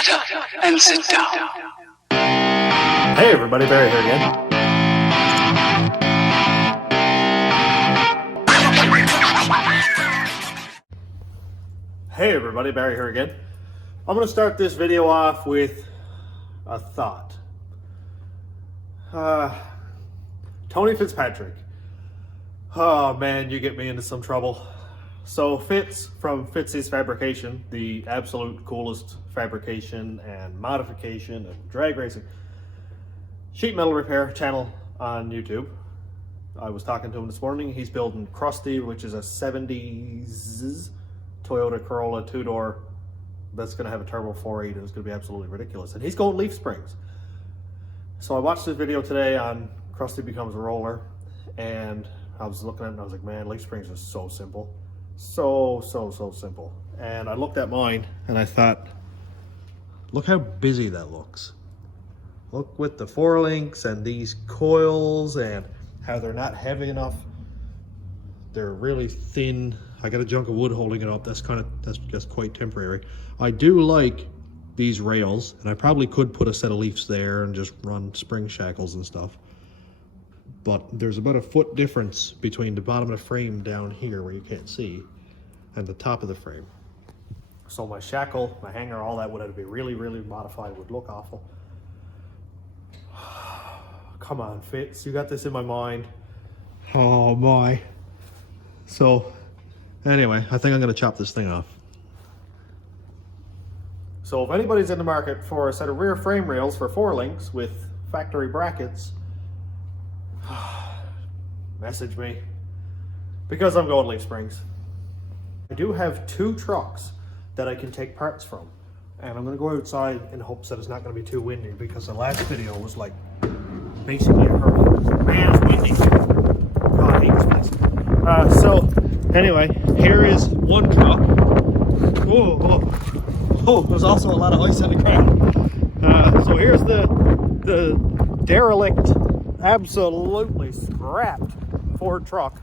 Shut up and sit down. Hey everybody, Barry here again. Hey everybody, Barry here again. I'm going to start this video off with a thought. Tony Fitzpatrick. Oh man, you get me into some trouble. So Fitz from Fitz's Fabrication, the absolute coolest fabrication and modification and drag racing sheet metal repair channel on YouTube. I was talking to him this morning. He's building Krusty, which is a 70s Toyota Corolla two-door that's going to have a turbo 4.8 and it's going to be absolutely ridiculous. And he's going leaf springs. So I watched this video today on Krusty Becomes a Roller, and I was looking at it and I was like, man, leaf springs are so simple. So simple. And I looked at mine and I thought, look how busy that looks. Look with the 4-links and these coils and how they're not heavy enough. They're really thin. I got a chunk of wood holding it up. That's just quite temporary. I do like these rails, and I probably could put a set of leaves there and just run spring shackles and stuff. But there's about a foot difference between the bottom of the frame down here where you can't see and the top of the frame. So my shackle, my hanger, all that would have to be really modified. It would look awful. Come on, Fitz, you got this in my mind. Oh my. So anyway, I think I'm gonna chop this thing off. So if anybody's in the market for a set of rear frame rails for 4-links with factory brackets, message me, because I'm going leaf springs. I do have 2 trucks that I can take parts from, and I'm going to go outside in hopes that it's not going to be too windy, because the last video was like basically a hurricane. Man, it's windy. God, I hate this place. So anyway, here is one truck. Oh, there's also a lot of ice on the ground. So here's the derelict, absolutely scrapped Ford truck.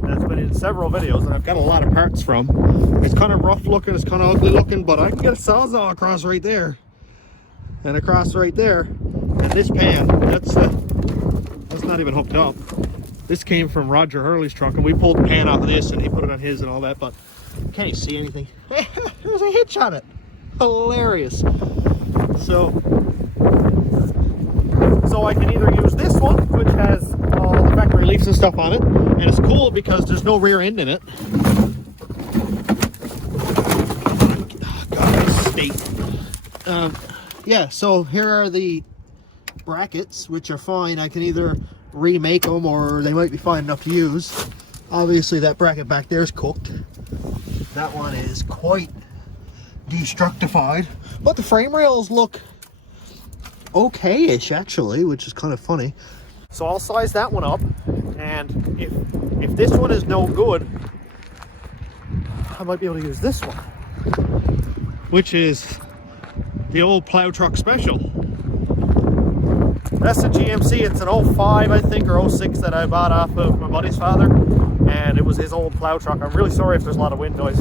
That's been in several videos and I've got a lot of parts from. It's kind of rough looking, it's kind of ugly looking, but I can get a sawzall across right there and across right there. And this pan, that's not even hooked up. This came from Roger Hurley's truck, and we pulled the pan off of this and he put it on his and all that, but can't you see anything? There's a hitch on it. Hilarious. So I can either use this one, which has all the factory leaves and stuff on it, and it's cool because there's no rear end in it. Oh, God, state. Yeah, so here are the brackets, which are fine. I can either remake them or they might be fine enough to use. Obviously that bracket back there is cooked. That one is quite destructified, but the frame rails look okay-ish actually, which is kind of funny. So I'll size that one up, and if this one is no good, I might be able to use this one, which is the old plow truck special. That's a GMC. It's an 05 I think, or 06 that I bought off of my buddy's father, and it was his old plow truck. I'm really sorry if there's a lot of wind noise,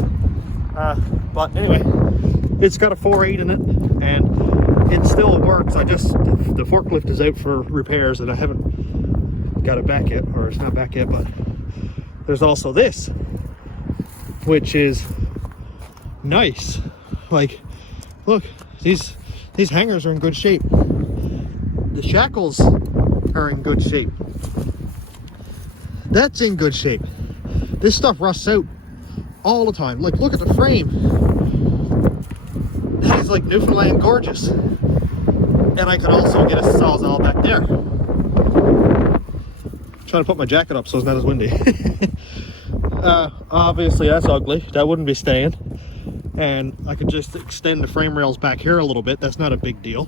but anyway, it's got a 4.8 in it and it still works. The forklift is out for repairs and I haven't got it back yet, or it's not back yet. But there's also this, which is nice. Like, look, these hangers are in good shape. The shackles are in good shape. That's in good shape. This stuff rusts out all the time. Like, look at the frame. That is like Newfoundland gorgeous. And I could also get a sawzall back there. Trying to put my jacket up so it's not as windy. Obviously that's ugly. That wouldn't be staying. And I could just extend the frame rails back here a little bit. That's not a big deal.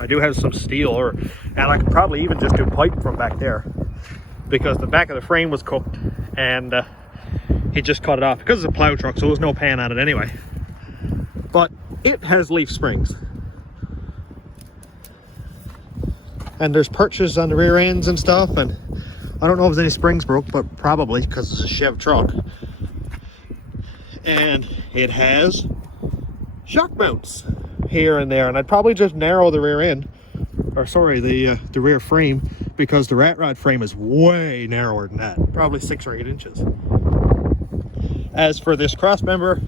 I do have some steel, and I could probably even just do pipe from back there, because the back of the frame was cooked and he just cut it off because it's a plow truck, so there was no pan on it anyway. But it has leaf springs, and there's perches on the rear ends and stuff, and I don't know if there's any springs broke, but probably because it's a Chev truck. And it has shock mounts here and there, and I'd probably just narrow the rear end, or sorry, the rear frame, because the rat rod frame is way narrower than that, probably 6 or 8 inches. As for this cross member,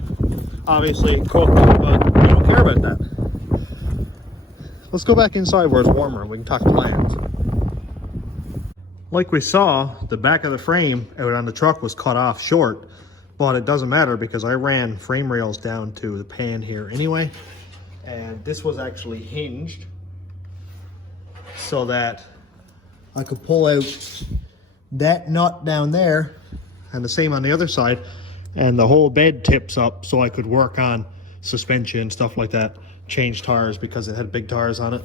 obviously cooked, but we don't care about that. Let's go back inside where it's warmer and we can talk plans. Like we saw, the back of the frame out on the truck was cut off short, but it doesn't matter because I ran frame rails down to the pan here anyway, and this was actually hinged so that I could pull out that nut down there and the same on the other side, and the whole bed tips up so I could work on suspension, stuff like that, change tires because it had big tires on it.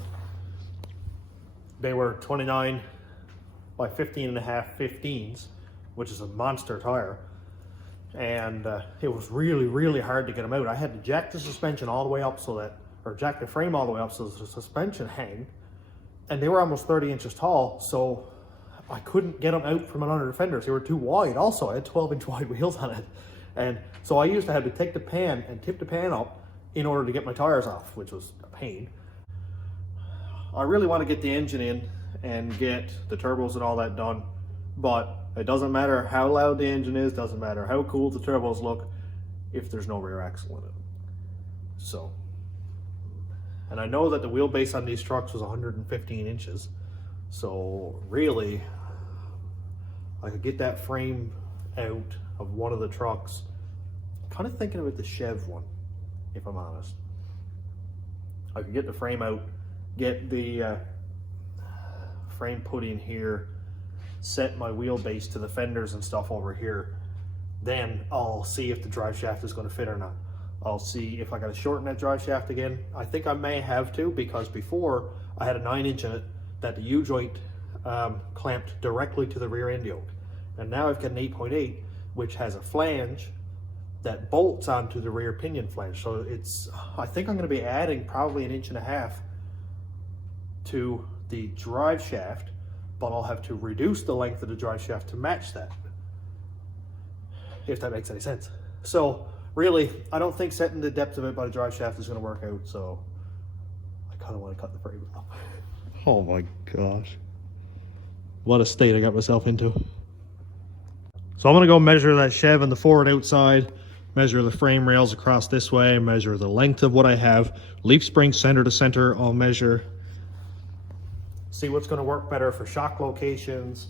They were 29 by 15.5 15s, which is a monster tire, and it was really hard to get them out. I had to jack the suspension all the way up so that, or jack the frame all the way up so the suspension hang, and they were almost 30 inches tall, so I couldn't get them out from under the fenders. They were too wide. Also, I had 12-inch wide wheels on it, and so I used to have to take the pan and tip the pan up in order to get my tires off, which was a pain. I really want to get the engine in and get the turbos and all that done, but it doesn't matter how loud the engine is, doesn't matter how cool the turbos look if there's no rear axle in it. So, and I know that the wheelbase on these trucks was 115 inches, so really I could get that frame out of one of the trucks. Kind of thinking about the Chev one, if I'm honest. I could get the frame out, get the frame put in here, set my wheelbase to the fenders and stuff over here. Then I'll see if the drive shaft is going to fit or not. I'll see if I got to shorten that drive shaft again. I think I may have to, because before I had a 9-inch in it that the U-joint clamped directly to the rear end yoke. And now I've got an 8.8, which has a flange that bolts onto the rear pinion flange. So it's, I think I'm going to be adding probably 1.5 inches to the drive shaft, but I'll have to reduce the length of the drive shaft to match that, if that makes any sense. So really, I don't think setting the depth of it by the drive shaft is going to work out, so I kind of want to cut the frame off. Oh my gosh. What a state I got myself into. So I'm going to go measure that Chev in the forward outside, measure the frame rails across this way, measure the length of what I have, leaf spring center to center, I'll measure, see what's going to work better for shock locations,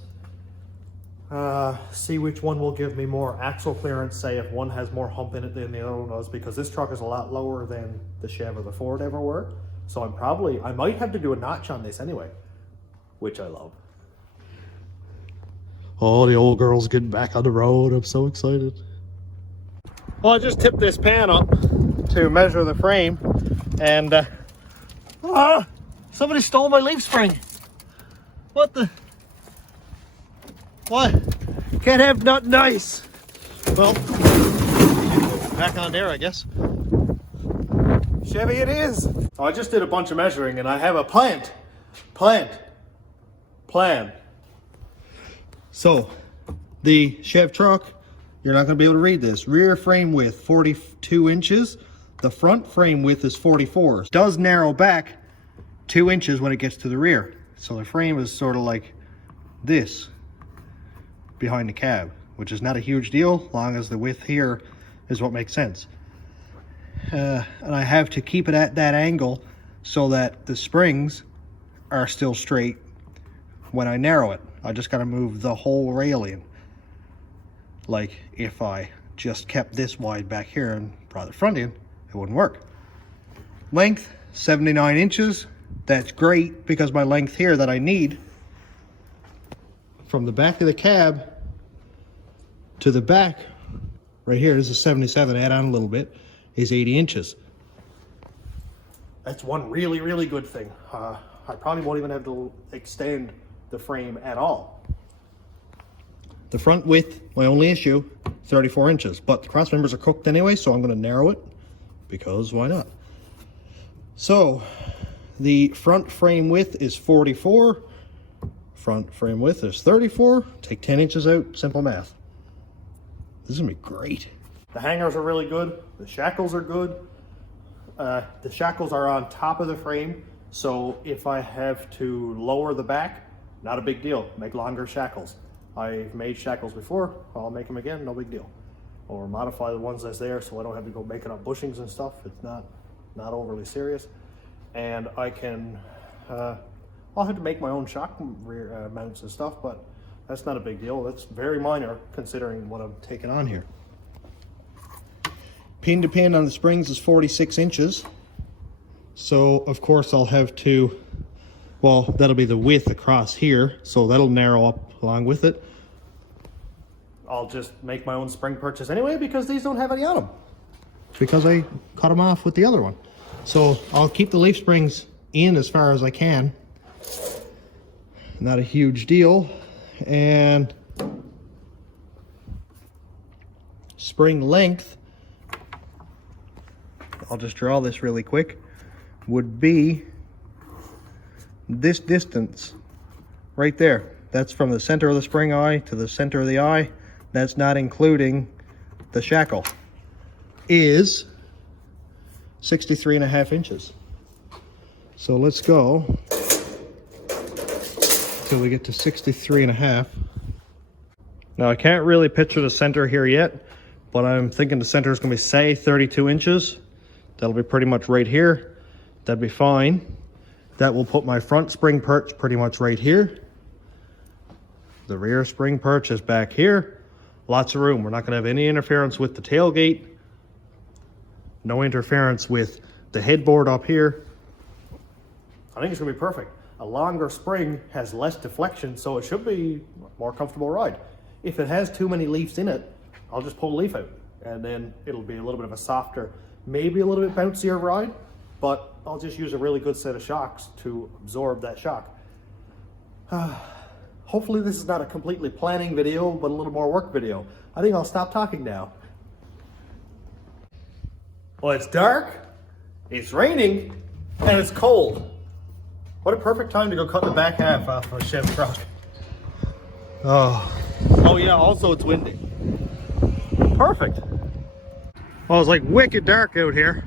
see which one will give me more axle clearance, say if one has more hump in it than the other one does, because this truck is a lot lower than the Chev or the Ford ever were. So I might have to do a notch on this anyway, which I love. Oh, the old girl's getting back on the road. I'm so excited. Well, I just tipped this pan up to measure the frame, and somebody stole my leaf spring. What the? What? Can't have nothing nice. Well, back on there, I guess. Chevy it is. So I just did a bunch of measuring, and I have a plan. So the Chev truck, you're not going to be able to read this. Rear frame width 42 inches. The front frame width is 44. It does narrow back 2 inches when it gets to the rear. So the frame is sort of like this behind the cab, which is not a huge deal, long as the width here is what makes sense. And I have to keep it at that angle so that the springs are still straight when I narrow it. I just got to move the whole rail in. Like if I just kept this wide back here and brought the front in, it wouldn't work. Length 79 inches. That's great because my length here that I need from the back of the cab to the back right here, this is 77, add on a little bit, is 80 inches. That's one really good thing. I probably won't even have to extend the frame at all. The front width, my only issue, 34 inches, but the cross members are cooked anyway, so I'm going to narrow it because why not? So the front frame width is 44, front frame width is 34, take 10 inches out, simple math. This is going to be great. The hangers are really good, the shackles are good, The shackles are on top of the frame, so if I have to lower the back, not a big deal. Make longer shackles. I've made shackles before, I'll make them again, no big deal. Or modify the ones that's there so I don't have to go making up bushings and stuff. It's not overly serious. And I can, I'll have to make my own shock rear mounts and stuff, but that's not a big deal. That's very minor considering what I'm taking on here. Pin to pin on the springs is 46 inches. So of course I'll have to, well, that'll be the width across here. So that'll narrow up along with it. I'll just make my own spring purchase anyway because these don't have any on them. Because I cut them off with the other one. So I'll keep the leaf springs in as far as I can. Not a huge deal. And spring length, I'll just draw this really quick, would be this distance right there. That's from the center of the spring eye to the center of the eye. That's not including the shackle. Is 63.5 inches. So let's go till we get to 63.5. Now I can't really picture the center here yet, but I'm thinking the center is going to be, say, 32 inches. That'll be pretty much right here. That'd be fine. That will put my front spring perch pretty much right here. The rear spring perch is back here. Lots of room. We're not going to have any interference with the tailgate. No interference with the headboard up here. I think it's going to be perfect. A longer spring has less deflection, so it should be a more comfortable ride. If it has too many leaves in it, I'll just pull a leaf out, and then it'll be a little bit of a softer, maybe a little bit bouncier ride, but I'll just use a really good set of shocks to absorb that shock. Hopefully this is not a completely planning video, but a little more work video. I think I'll stop talking now. Well, it's dark, it's raining, and it's cold. What a perfect time to go cut the back half off of a Chevy truck. Oh yeah, also it's windy. Perfect. Well, it's like wicked dark out here.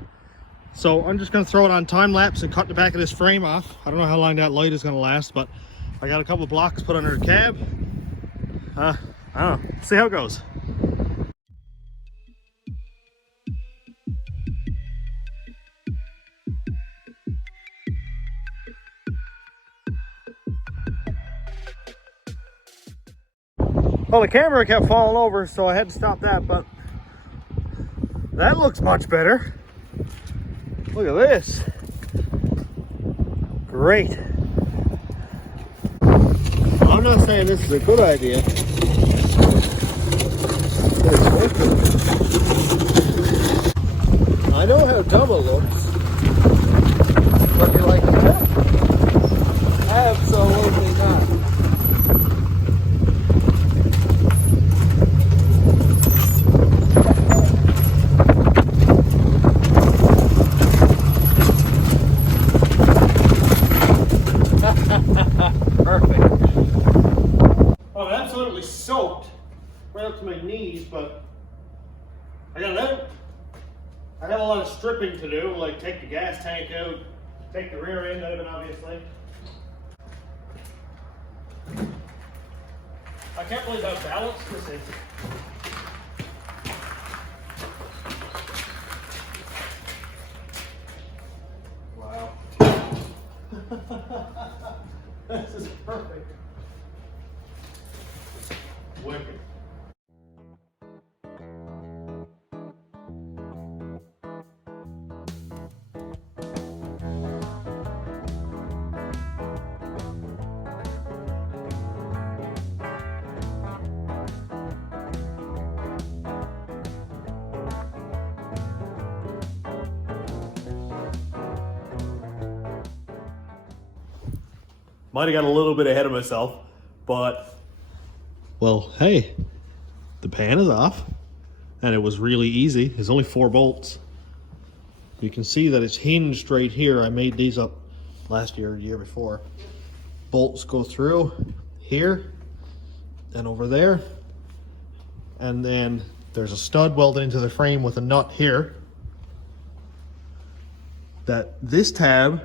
So I'm just gonna throw it on time lapse and cut the back of this frame off. I don't know how long that light is gonna last, but I got a couple of blocks put under the cab. I don't know, see how it goes. Well, the camera kept falling over, so I had to stop that, but that looks much better. Look at this. Great. I'm not saying this is a good idea. I know how dumb it looks. But you're like, yeah, absolutely not. Soaked right up to my knees, but I got out. I have a lot of stripping to do, like take the gas tank out, take the rear end out of it, obviously. I can't believe how balanced this is. Wow. This is perfect. Wicked. Might have got a little bit ahead of myself, but well, hey, the pan is off, and it was really easy. There's only 4 bolts. You can see that it's hinged right here. I made these up last year or the year before. Bolts go through here and over there, and then there's a stud welded into the frame with a nut here. that this tab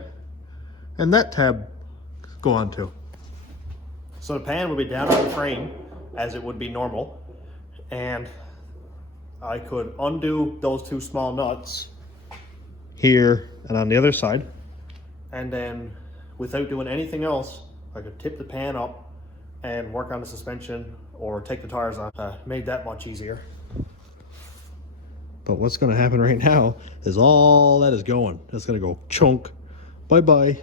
and that tab go onto. So the pan will be down on the frame as it would be normal, and I could undo those two small nuts here and on the other side, and then without doing anything else, I could tip the pan up and work on the suspension or take the tires off. Made that much easier. But what's going to happen right now is all that is going. It's going to go chunk, bye-bye.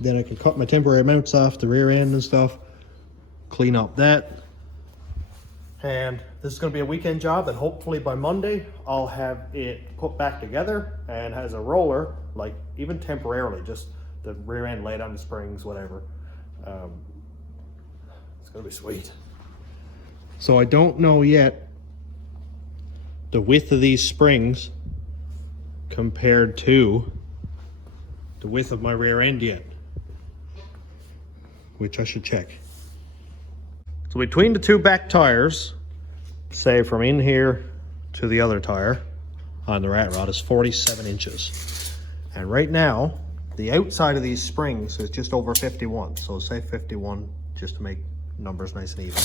Then I can cut my temporary mounts off the rear end and stuff, clean up that. And this is going to be a weekend job, and hopefully by Monday I'll have it put back together and has a roller, like even temporarily, just the rear end laid on the springs, whatever. It's going to be sweet. So I don't know yet the width of these springs compared to the width of my rear end yet, which I should check. So between the two back tires, say from in here to the other tire on the rat rod, is 47 inches. And right now, the outside of these springs is just over 51. So say 51, just to make numbers nice and even.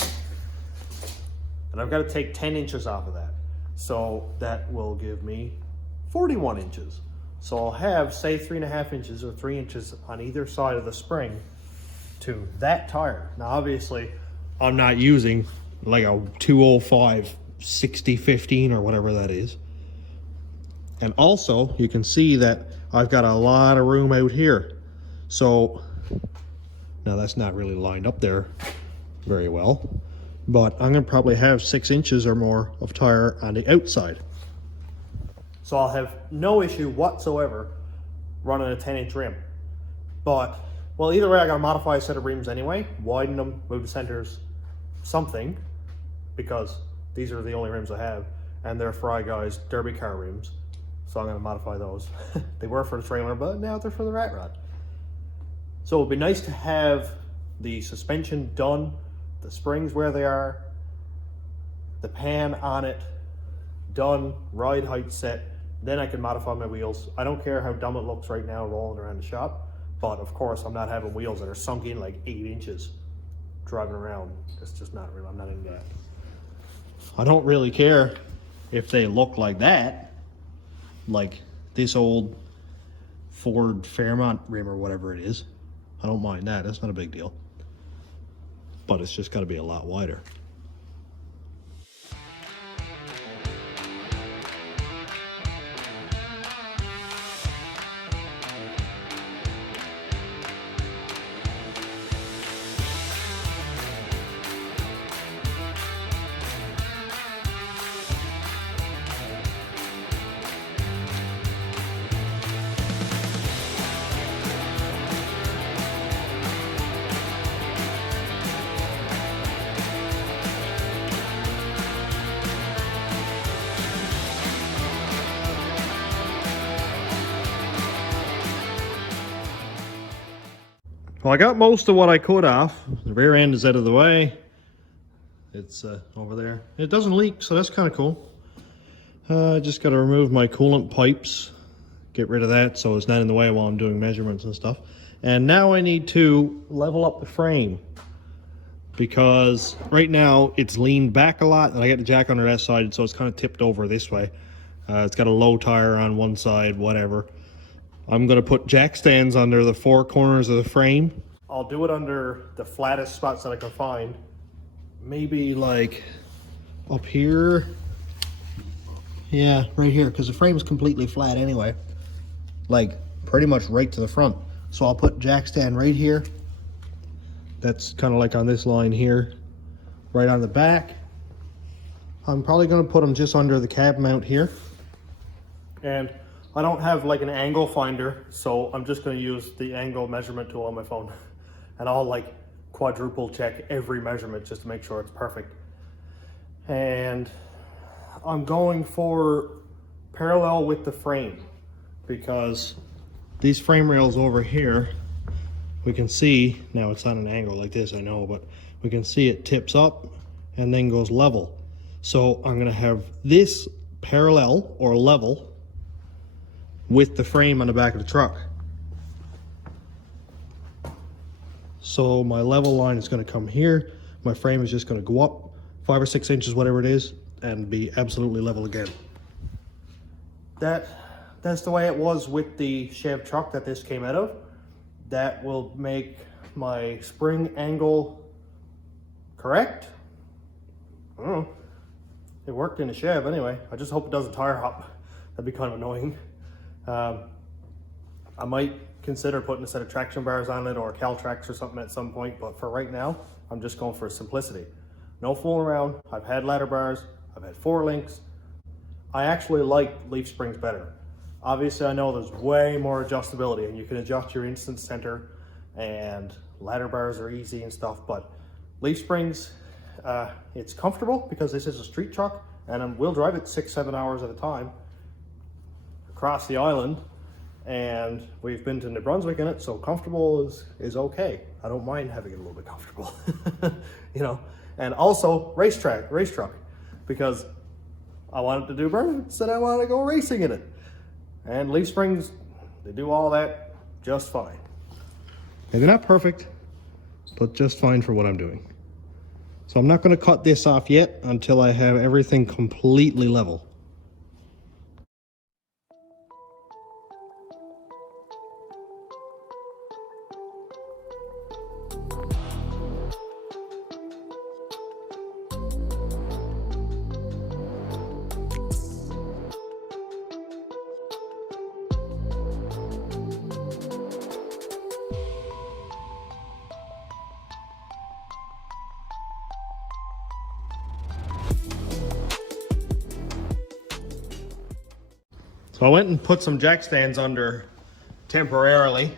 And I've got to take 10 inches off of that. So that will give me 41 inches. So I'll have, say, 3.5 inches or 3 inches on either side of the spring to that tire. Now, obviously, I'm not using like a 205 60/15 or whatever that is. And also, you can see that I've got a lot of room out here. So, now that's not really lined up there very well, but I'm going to probably have 6 inches or more of tire on the outside. So I'll have no issue whatsoever running a 10-inch rim. But, well, either way, I got to modify a set of rims anyway, widen them, move the centers, something, because these are the only rims I have, and they're Fry Guys derby car rims. So I'm going to modify those. They were for the trailer, but now they're for the rat rod. So it would be nice to have the suspension done, the springs where they are, the pan on it done, ride height set. Then I can modify my wheels. I don't care how dumb it looks right now rolling around the shop, but of course I'm not having wheels that are sunk in like 8 inches driving around. It's just not real. I'm not into that. I don't really care if they look like that, like this old Ford Fairmont rim or whatever it is. I don't mind that. That's not a big deal. But it's just got to be a lot wider. Well, I got most of what I could off. The rear end is out of the way. It's over there. It doesn't leak, so that's kind of cool. I just got to remove my coolant pipes, get rid of that so it's not in the way while I'm doing measurements and stuff. And now I need to level up the frame, because right now it's leaned back a lot, and I got the jack under that side, so it's kind of tipped over this way. It's got a low tire on one side, whatever. I'm going to put jack stands under the four corners of the frame. I'll do it under the flattest spots that I can find. Maybe like up here. Yeah, right here, because the frame is completely flat anyway. Like pretty much right to the front. So I'll put jack stand right here. That's kind of like on this line here. Right on the back. I'm probably going to put them just under the cab mount here. And I don't have like an angle finder, so I'm just going to use the angle measurement tool on my phone. And I'll like quadruple check every measurement just to make sure it's perfect. And I'm going for parallel with the frame, because these frame rails over here, we can see, now it's on an angle like this, I know, but we can see it tips up and then goes level. So I'm going to have this parallel or level, with the frame on the back of the truck. So my level line is going to come here. My frame is just going to go up 5 or 6 inches, whatever it is, and be absolutely level again. That's the way it was with the Chev truck that this came out of. That will make my spring angle correct. I don't know. It worked in a Chev anyway. I just hope it doesn't tire hop. That'd be kind of annoying. I might consider putting a set of traction bars on it or Caltrax or something at some point, but for right now, I'm just going for simplicity. No fooling around. I've had ladder bars, I've had 4 links. I actually like leaf springs better. Obviously, I know there's way more adjustability and you can adjust your instant center, and ladder bars are easy and stuff, but leaf springs, it's comfortable because this is a street truck and we'll drive it 6-7 hours at a time across the island, and we've been to New Brunswick in it, so comfortable is okay. I don't mind having it a little bit comfortable, you know. And also race truck, because I wanted to do burnouts and I want to go racing in it. And leaf springs, they do all that just fine. Maybe not perfect, but just fine for what I'm doing. So I'm not going to cut this off yet until I have everything completely level. So I went and put some jack stands under temporarily.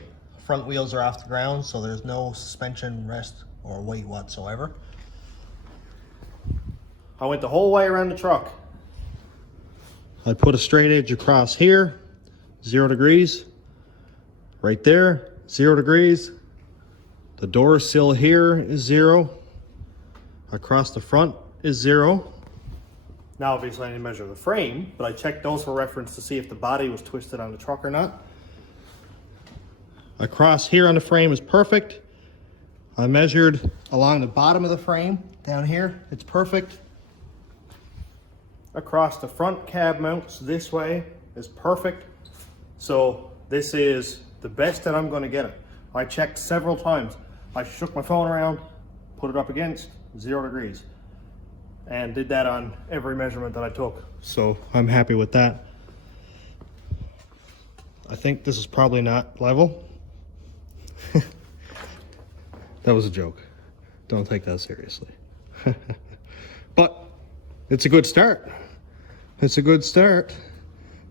Front wheels are off the ground, so there's no suspension, rest, or weight whatsoever. I went the whole way around the truck. I put a straight edge across here, 0 degrees. Right there, 0 degrees. The door sill here is 0. Across the front is 0. Now obviously I didn't measure the frame, but I checked those for reference to see if the body was twisted on the truck or not. Across here on the frame is perfect. I measured along the bottom of the frame, down here, it's perfect. Across the front cab mounts this way is perfect. So this is the best that I'm gonna get it. I checked several times. I shook my phone around, put it up against 0 degrees. And did that on every measurement that I took. So I'm happy with that. I think this is probably not level. That was a joke. Don't take that seriously. But it's a good start. It's a good start.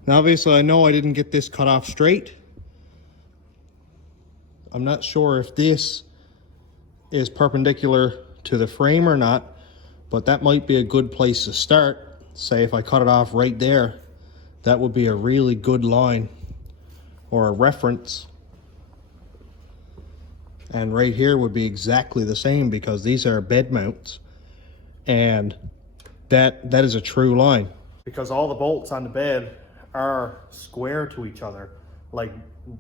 Now obviously I know I didn't get this cut off straight. I'm not sure if this is perpendicular to the frame or not, but that might be a good place to start. Say if I cut it off right there, that would be a really good line or a reference. And right here would be exactly the same because these are bed mounts. And that is a true line. Because all the bolts on the bed are square to each other. Like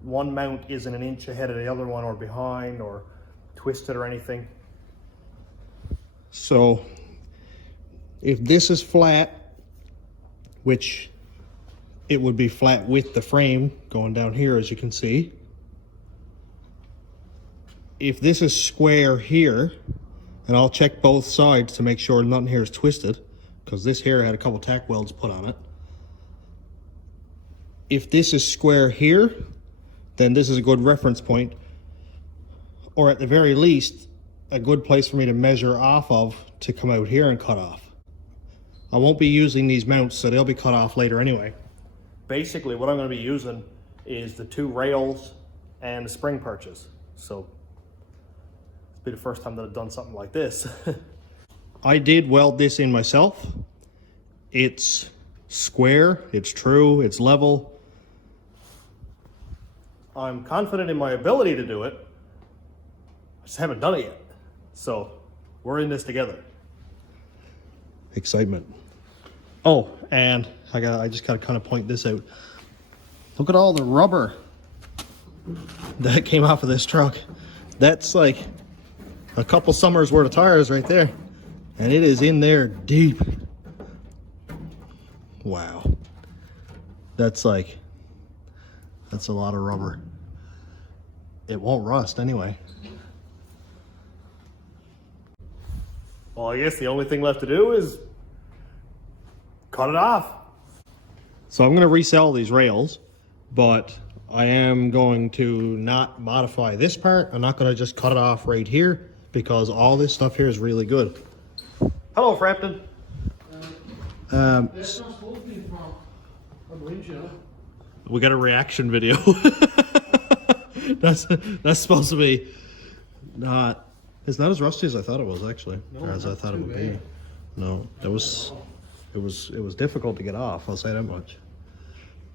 one mount isn't an inch ahead of the other one or behind or twisted or anything. So if this is flat, which it would be flat with the frame going down here, as you can see. If this is square here, and I'll check both sides to make sure nothing here is twisted, because this here had a couple tack welds put on it. If this is square here, then this is a good reference point, or at the very least, a good place for me to measure off of to come out here and cut off. I won't be using these mounts, so they'll be cut off later anyway. Basically, what I'm going to be using is the 2 rails and the spring perches. So, it'll be the first time that I've done something like this. I did weld this in myself. It's square, it's true, it's level. I'm confident in my ability to do it. I just haven't done it yet. So, we're in this together. Excitement. Oh, and I just gotta kind of point this out. Look at all the rubber that came off of this truck. That's like a couple summers worth of tires right there. And it is in there deep. Wow. That's a lot of rubber. It won't rust anyway. Well, I guess the only thing left to do is cut it off. So I'm going to resell these rails, but I am going to not modify this part. I'm not going to just cut it off right here because all this stuff here is really good. Hello, Frampton. That's not supposed to be from a windshield. We got a reaction video. That's supposed to be not. It's not as rusty as I thought it was, actually, or as I thought it would be. No, it was difficult to get off. I'll say that much.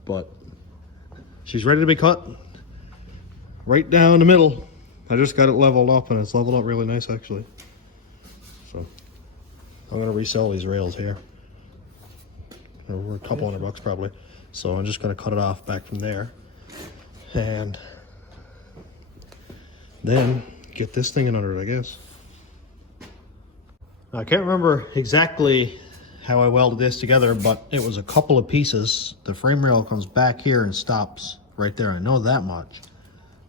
But she's ready to be cut. Right down the middle. I just got it leveled up, and it's leveled up really nice, actually. So I'm gonna resell these rails here. We're a couple $100 probably. So I'm just gonna cut it off back from there, and then get this thing in under it, I guess. Now, I can't remember exactly how I welded this together, but it was a couple of pieces. The frame rail comes back here and stops right there. I know that much.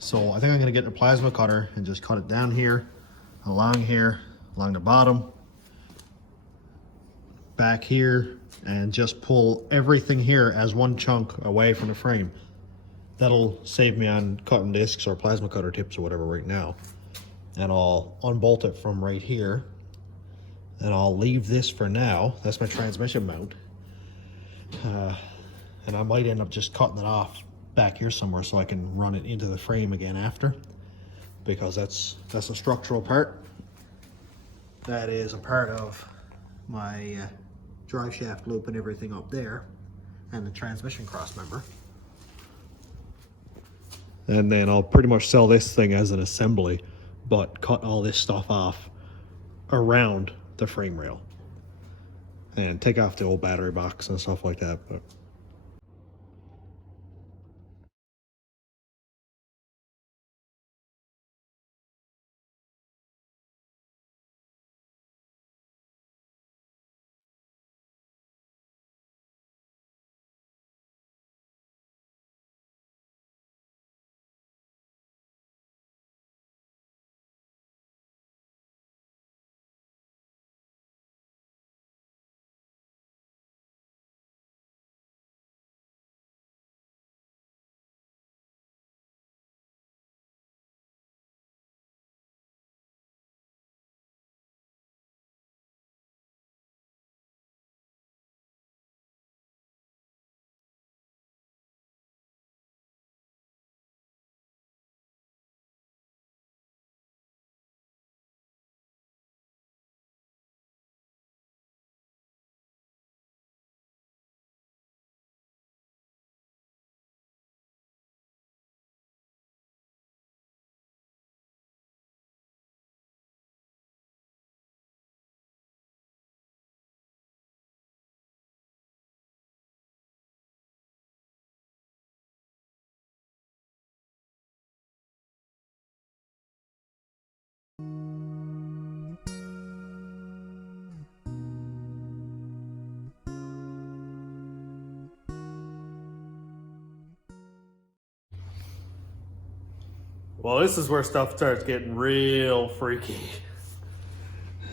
So I think I'm gonna get a plasma cutter and just cut it down here, along the bottom, back here, and just pull everything here as one chunk away from the frame. That'll save me on cutting discs or plasma cutter tips or whatever right now. And I'll unbolt it from right here. And I'll leave this for now. That's my transmission mount. And I might end up just cutting it off back here somewhere so I can run it into the frame again after. Because that's a structural part. That is a part of my drive shaft loop and everything up there. And the transmission cross member. And then I'll pretty much sell this thing as an assembly, but cut all this stuff off around the frame rail and take off the old battery box and stuff like that. But well, this is where stuff starts getting real freaky.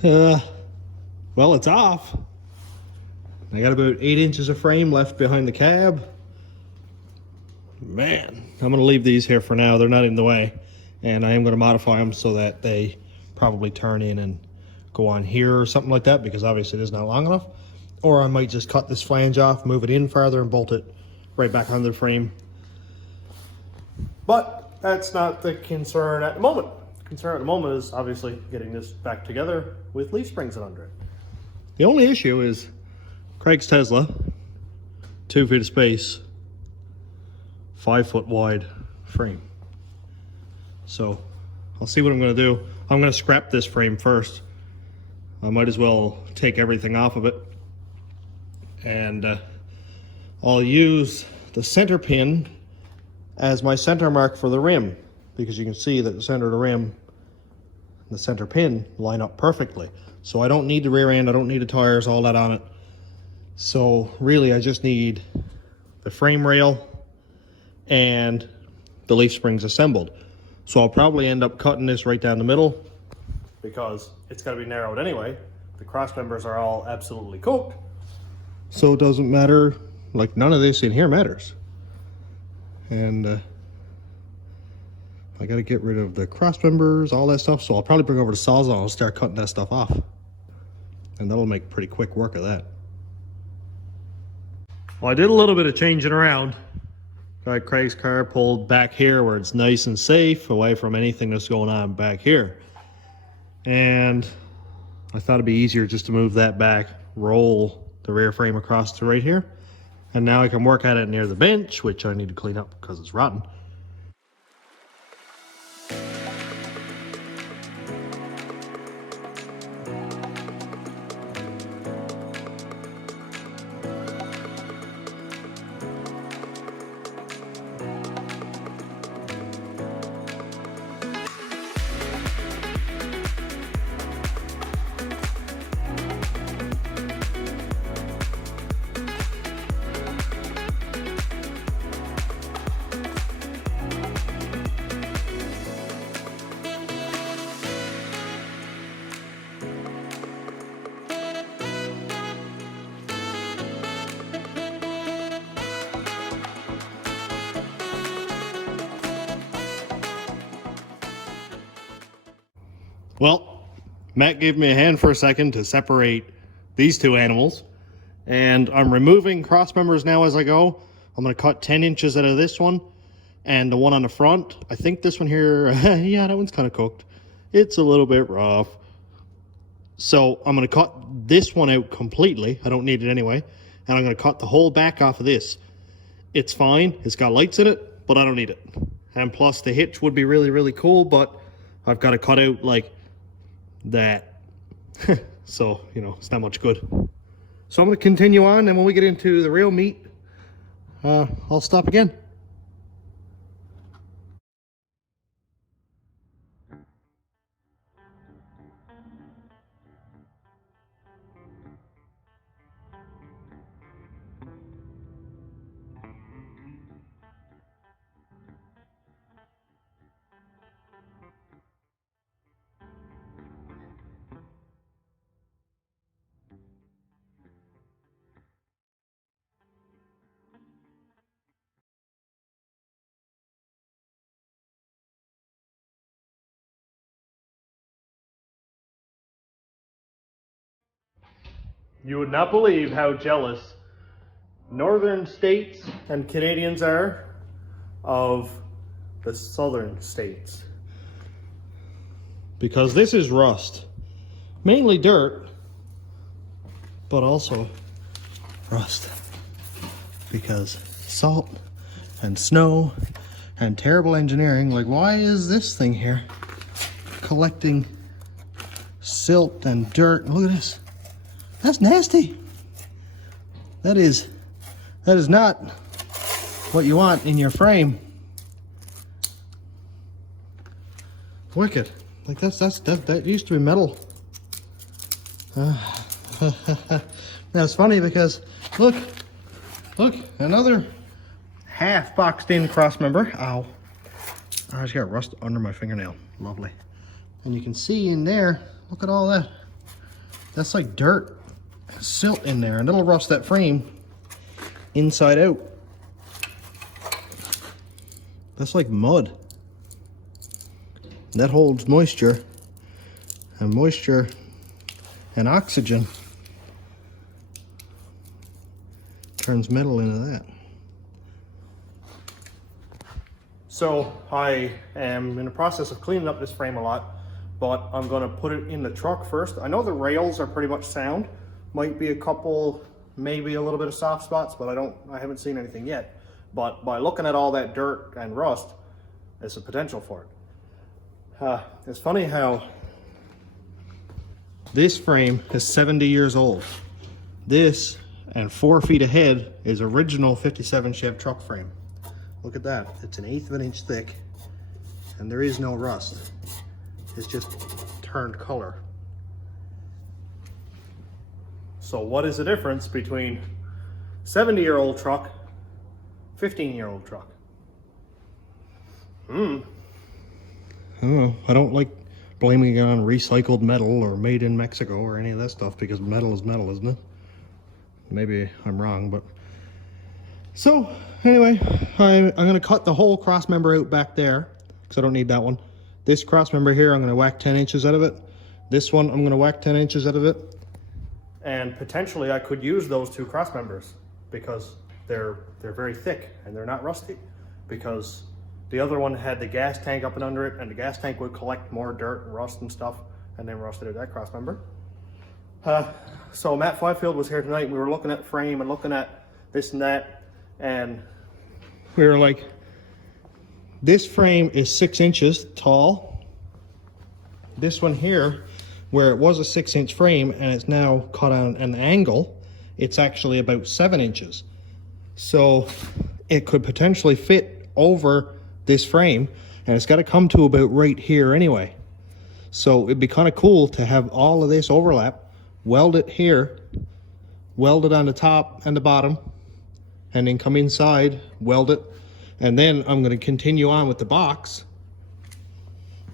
Well, it's off. I got about 8 inches of frame left behind the cab. Man, I'm gonna leave these here for now. They're not in the way. And I am gonna modify them so that they probably turn in and go on here or something like that, because obviously it is not long enough. Or I might just cut this flange off, move it in farther, and bolt it right back under the frame. But that's not the concern at the moment. The concern at the moment is obviously getting this back together with leaf springs under it. The only issue is Craig's Tesla, 2 feet of space, 5 foot wide frame. So I'll see what I'm gonna do. I'm gonna scrap this frame first. I might as well take everything off of it. And I'll use the center pin as my center mark for the rim, because you can see that the center of the rim and the center pin line up perfectly. So I don't need the rear end, I don't need the tires, all that on it. So really I just need the frame rail and the leaf springs assembled. So I'll probably end up cutting this right down the middle because it's got to be narrowed anyway. The cross members are all absolutely cooked, so it doesn't matter. Like, none of this in here matters. And I got to get rid of the cross members, all that stuff. So I'll probably bring over the Sawzall and start cutting that stuff off, and that'll make pretty quick work of that. Well, I did a little bit of changing around. Got Craig's car pulled back here where it's nice and safe, away from anything that's going on back here. And I thought it'd be easier just to move that back, roll the rear frame across to right here. And now I can work at it near the bench, which I need to clean up because it's rotten. Well, Matt gave me a hand for a second to separate these two animals, and I'm removing cross members now as I go. I'm going to cut 10 inches out of this one, and the one on the front, I think this one here, yeah, that one's kind of cooked. It's a little bit rough. So I'm going to cut this one out completely. I don't need it anyway. And I'm going to cut the whole back off of this. It's fine. It's got lights in it, but I don't need it. And plus the hitch would be really, really cool, but I've got to cut out like that. So, you know, it's not much good. So I'm going to continue on, and when we get into the real meat, I'll stop again. You would not believe how jealous northern states and Canadians are of the southern states. Because this is rust. Mainly dirt, but also rust. Because salt and snow and terrible engineering. Like, why is this thing here collecting silt and dirt? Look at this. That's nasty. That is not what you want in your frame. Wicked. Like that used to be metal. That's funny because look, another half boxed in cross member. Ow. I just got rust under my fingernail. Lovely. And you can see in there, look at all that. That's like dirt. Silt in there, and it'll rust that frame inside out. That's like mud. That holds moisture, and moisture and oxygen turns metal into that. So I am in the process of cleaning up this frame a lot, but I'm going to put it in the truck first. I know the rails are pretty much sound. Might be a couple, maybe a little bit of soft spots, but I haven't seen anything yet. But by looking at all that dirt and rust, there's a potential for it. It's funny how this frame is 70 years old. This and 4 feet ahead is original 57 Chev truck frame. Look at that. It's 1/8 of an inch thick, and there is no rust. It's just turned color. So what is the difference between 70-year-old truck, 15-year-old truck? I don't know. I don't like blaming it on recycled metal or made in Mexico or any of that stuff, because metal is metal, isn't it? Maybe I'm wrong, but... So, anyway, I'm going to cut the whole cross member out back there, because I don't need that one. This cross member here, I'm going to whack 10 inches out of it. This one, I'm going to whack 10 inches out of it. And potentially I could use those two cross members because they're very thick and they're not rusty, because the other one had the gas tank up and under it, and the gas tank would collect more dirt and rust and stuff, and then rusted at that cross member. So Matt Fifield was here tonight. We were looking at frame and looking at this and that, and We were like, this frame is 6 inches tall. This one here, where it was a 6-inch frame and it's now cut on an angle, it's actually about 7 inches. So it could potentially fit over this frame, and it's got to come to about right here anyway. So it'd be kind of cool to have all of this overlap, weld it here, weld it on the top and the bottom, and then come inside, weld it, and then I'm going to continue on with the box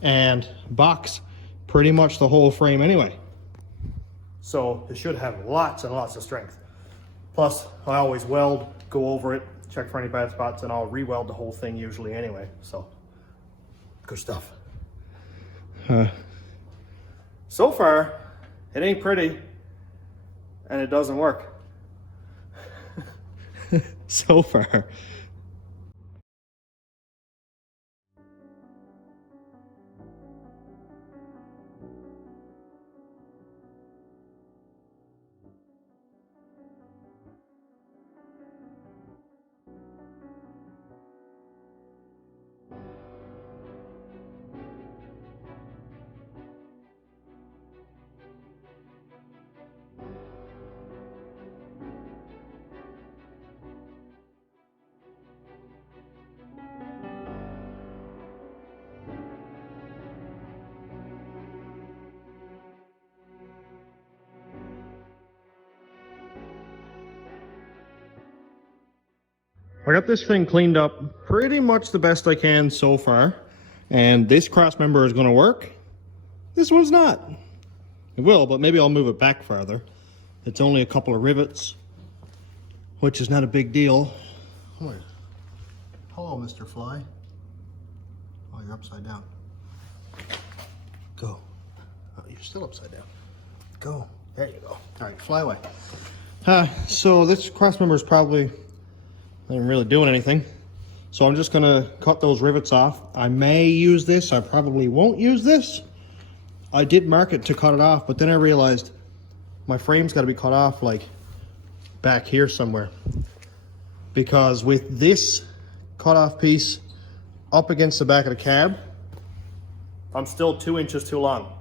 and box pretty much the whole frame anyway. so it should have lots and lots of strength. Plus, I always weld, go over it, check for any bad spots, and I'll re-weld the whole thing usually anyway. So, good stuff. So far, it ain't pretty, and it doesn't work. So far. I got this thing cleaned up pretty much the best I can so far, and this cross member is going to work. This one's not. It will, but maybe I'll move it back farther. It's only a couple of rivets, which is not a big deal. Oh, hello, Mr. Fly. Oh, you're upside down. Go. Oh, you're still upside down. Go. There you go. All right, fly away. So this cross member is probably not even really doing anything. So I'm just gonna cut those rivets off. I may use this, I probably won't use this. I did mark it to cut it off, but then I realized my frame's gotta be cut off like back here somewhere. Because with this cut off piece up against the back of the cab, I'm still 2 inches too long.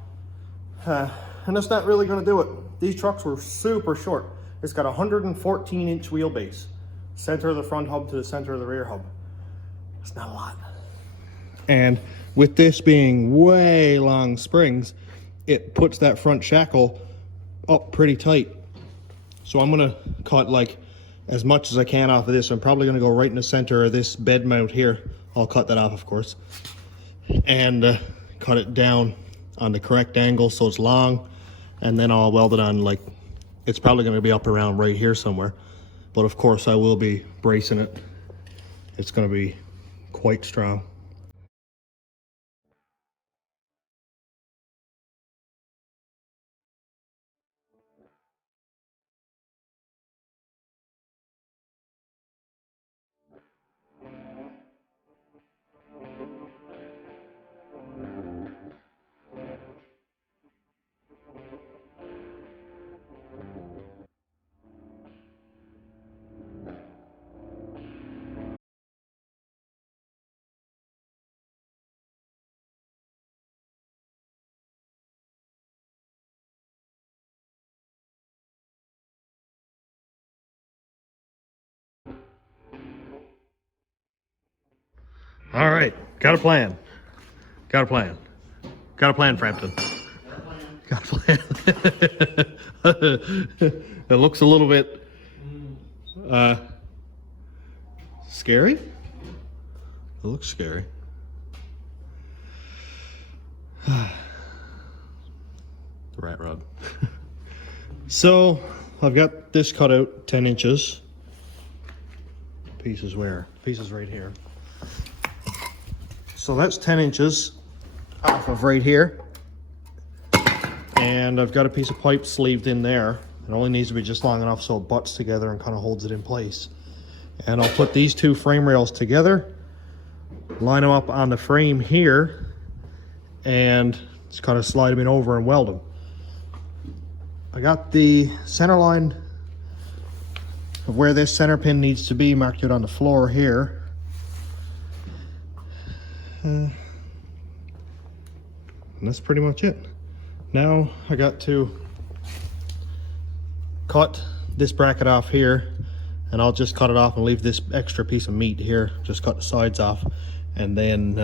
And that's not really gonna do it. These trucks were super short. It's got a 114-inch wheelbase. Center of the front hub to the center of the rear hub. It's not a lot. and with this being way long springs, it puts that front shackle up pretty tight. So I'm gonna cut like as much as I can off of this. I'm probably gonna go right in the center of this bed mount here. I'll cut that off, of course, and cut it down on the correct angle so it's long, and then I'll weld it on. Like, it's probably gonna be up around right here somewhere, but of course I will be bracing it. It's gonna be quite strong. All right, got a plan. Got a plan. Got a plan, Frampton. Got a plan. It looks a little bit scary. It looks scary. The rat rod. So I've got this cut out 10 inches. Pieces where? Pieces right here. So that's 10 inches off of right here. And I've got a piece of pipe sleeved in there. It only needs to be just long enough so it butts together and kind of holds it in place. And I'll put these two frame rails together, line them up on the frame here, and just kind of slide them in over and weld them. I got the center line of where this center pin needs to be marked out on the floor here. And that's pretty much it. Now I got to cut this bracket off here, and I'll just cut it off and leave this extra piece of meat here. Just cut the sides off, and then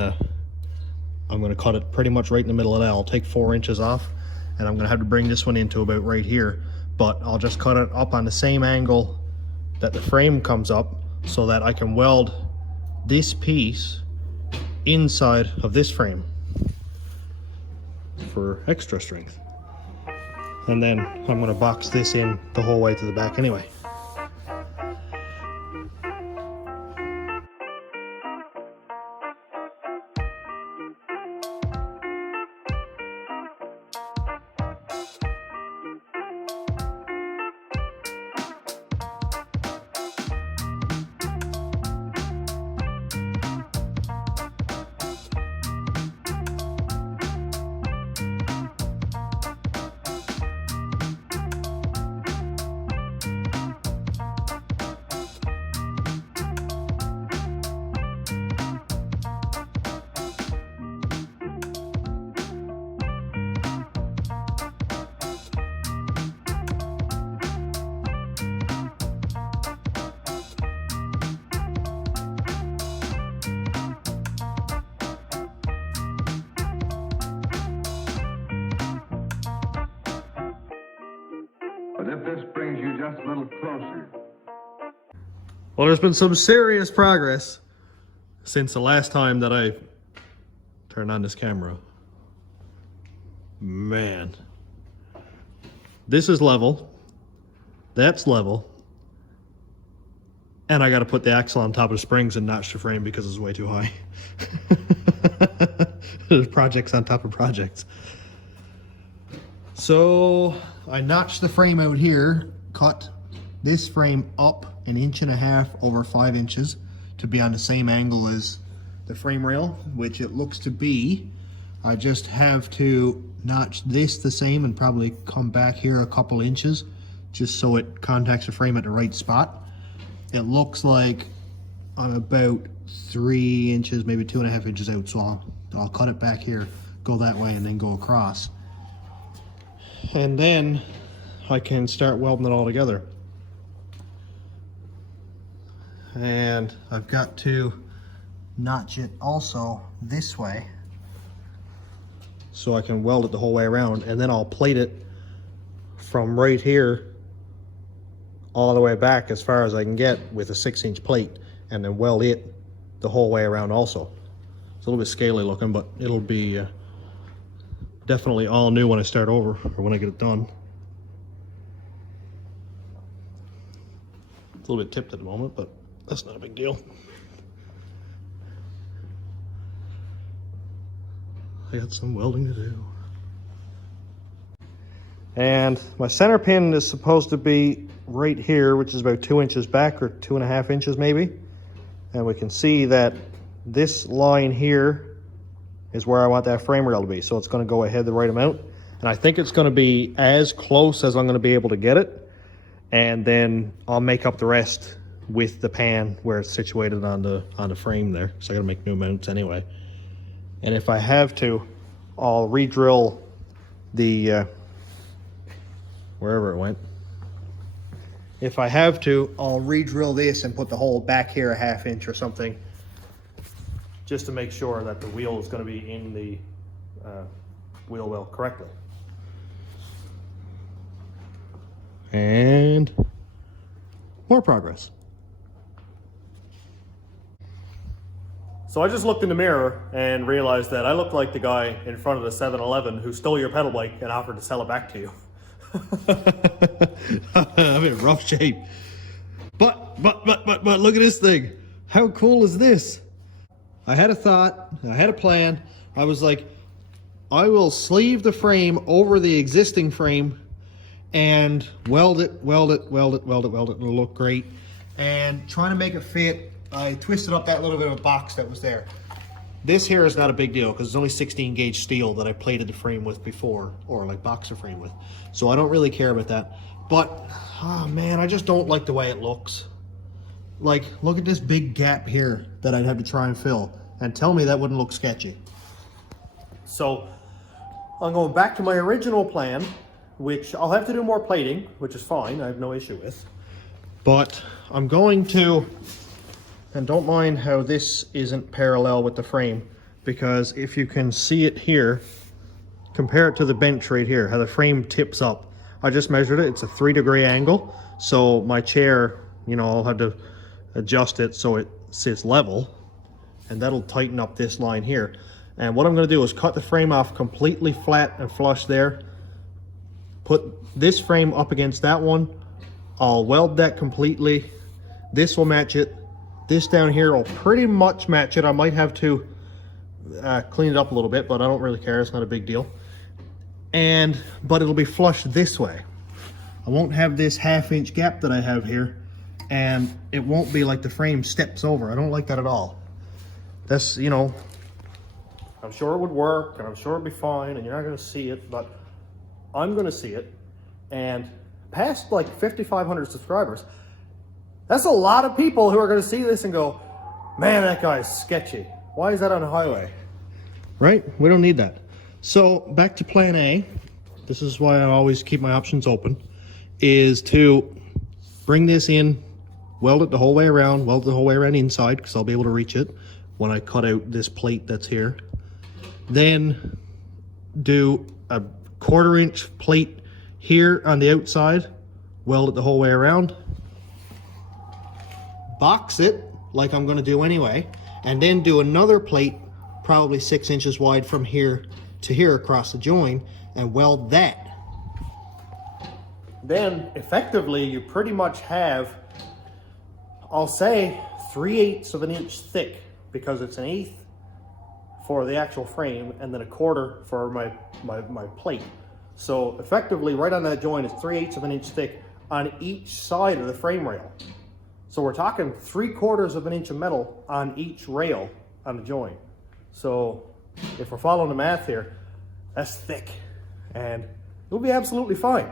I'm going to cut it pretty much right in the middle of that. I'll take 4 inches off, and I'm going to have to bring this one into about right here, but I'll just cut it up on the same angle that the frame comes up so that I can weld this piece inside of this frame for extra strength. And then I'm going to box this in the whole way to the back anyway. But if this brings you just a little closer. Well, there's been some serious progress since the last time that I turned on this camera. Man. This is level. That's level. And I got to put the axle on top of the springs and notch the frame because it's way too high. There's projects on top of projects. So I notched the frame out here, cut this frame up 1.5 inches over 5 inches to be on the same angle as the frame rail, which it looks to be. I just have to notch this the same and probably come back here a couple inches just so it contacts the frame at the right spot. It looks like I'm about 3 inches, maybe 2.5 inches out, so I'll cut it back here, go that way, and then go across. And then I can start welding it all together. And I've got to notch it also this way so I can weld it the whole way around, and then I'll plate it from right here all the way back as far as I can get with a 6-inch plate, and then weld it the whole way around also. It's a little bit scaly looking, but it'll be definitely all new when I start over, or when I get it done. It's a little bit tipped at the moment, but that's not a big deal. I got some welding to do. And my center pin is supposed to be right here, which is about 2 inches back, or 2.5 inches maybe. And we can see that this line here is where I want that frame rail to be. So it's going to go ahead the right amount. And I think it's going to be as close as I'm going to be able to get it. And then I'll make up the rest with the pan where it's situated on the frame there. So I got to make new mounts anyway. And if I have to, I'll re-drill the wherever it went. If I have to, I'll re-drill this and put the hole back here 1/2 inch or something just to make sure that the wheel is going to be in the wheel well correctly. And more progress. So I just looked in the mirror and realized that I look like the guy in front of the 7-Eleven who stole your pedal bike and offered to sell it back to you. I'm in rough shape. But look at this thing. How cool is this? I had a thought, I had a plan. I was like, I will sleeve the frame over the existing frame and weld it. It'll look great. And trying to make it fit, I twisted up that little bit of a box that was there. This here is not a big deal because it's only 16 gauge steel that I plated the frame with before, or like boxer frame with. So I don't really care about that. But, oh man, I just don't like the way it looks. Like, look at this big gap here that I'd have to try and fill. And tell me that wouldn't look sketchy. So I'm going back to my original plan, which I'll have to do more plating, which is fine, I have no issue with. But I'm going to, and don't mind how this isn't parallel with the frame, because if you can see it here, compare it to the bench right here, how the frame tips up. I just measured it, it's a 3-degree angle, so my chair, you know, I'll have to adjust it so it sits level, and that'll tighten up this line here. And what I'm going to do is cut the frame off completely flat and flush there, put this frame up against that one, I'll weld that completely, this will match it, this down here will pretty much match it. I might have to clean it up a little bit, but I don't really care, it's not a big deal. But it'll be flush this way. I won't have this 1/2-inch gap that I have here, and it won't be like the frame steps over. I don't like that at all. That's, you know, I'm sure it would work, and I'm sure it'd be fine, and you're not gonna see it, but I'm gonna see it. And past like 5,500 subscribers, that's a lot of people who are gonna see this and go, man, that guy's sketchy. Why is that on a highway? Right? We don't need that. So back to plan A, this is why I always keep my options open, is to bring this in, weld it the whole way around, weld it the whole way around inside, because I'll be able to reach it when I cut out this plate that's here. Then do a 1/4-inch plate here on the outside, weld it the whole way around, box it like I'm going to do anyway, and then do another plate probably 6 inches wide from here to here across the join and weld that. Then effectively you pretty much have, I'll say 3/8 of an inch thick, because it's 1/8 for the actual frame and then 1/4 for my plate. So effectively right on that joint is 3/8 of an inch thick on each side of the frame rail. So we're talking 3/4 of an inch of metal on each rail on the joint. So if we're following the math here, that's thick and it'll be absolutely fine.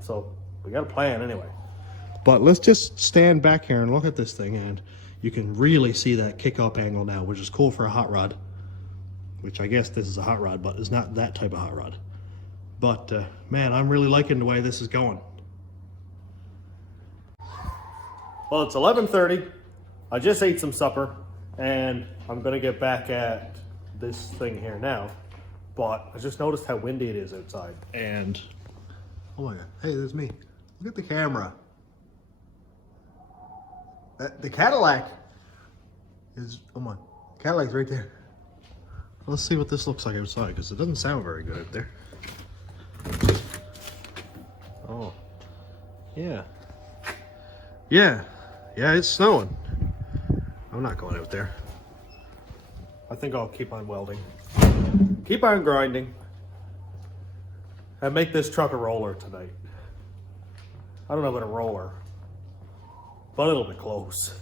So we got a plan anyway. But let's just stand back here and look at this thing, and you can really see that kick up angle now, which is cool for a hot rod, which I guess this is a hot rod, but it's not that type of hot rod. But man, I'm really liking the way this is going. Well, it's 11:30. I just ate some supper and I'm gonna get back at this thing here now. But I just noticed how windy it is outside. And oh my god, hey, there's me. Look at the camera. The Cadillac is, oh my, Cadillac's right there. Let's see what this looks like outside, because it doesn't sound very good out there. Oh, yeah. Yeah, it's snowing. I'm not going out there. I think I'll keep on welding. Keep on grinding. And make this truck a roller tonight. I don't know about a roller, but it'll be close.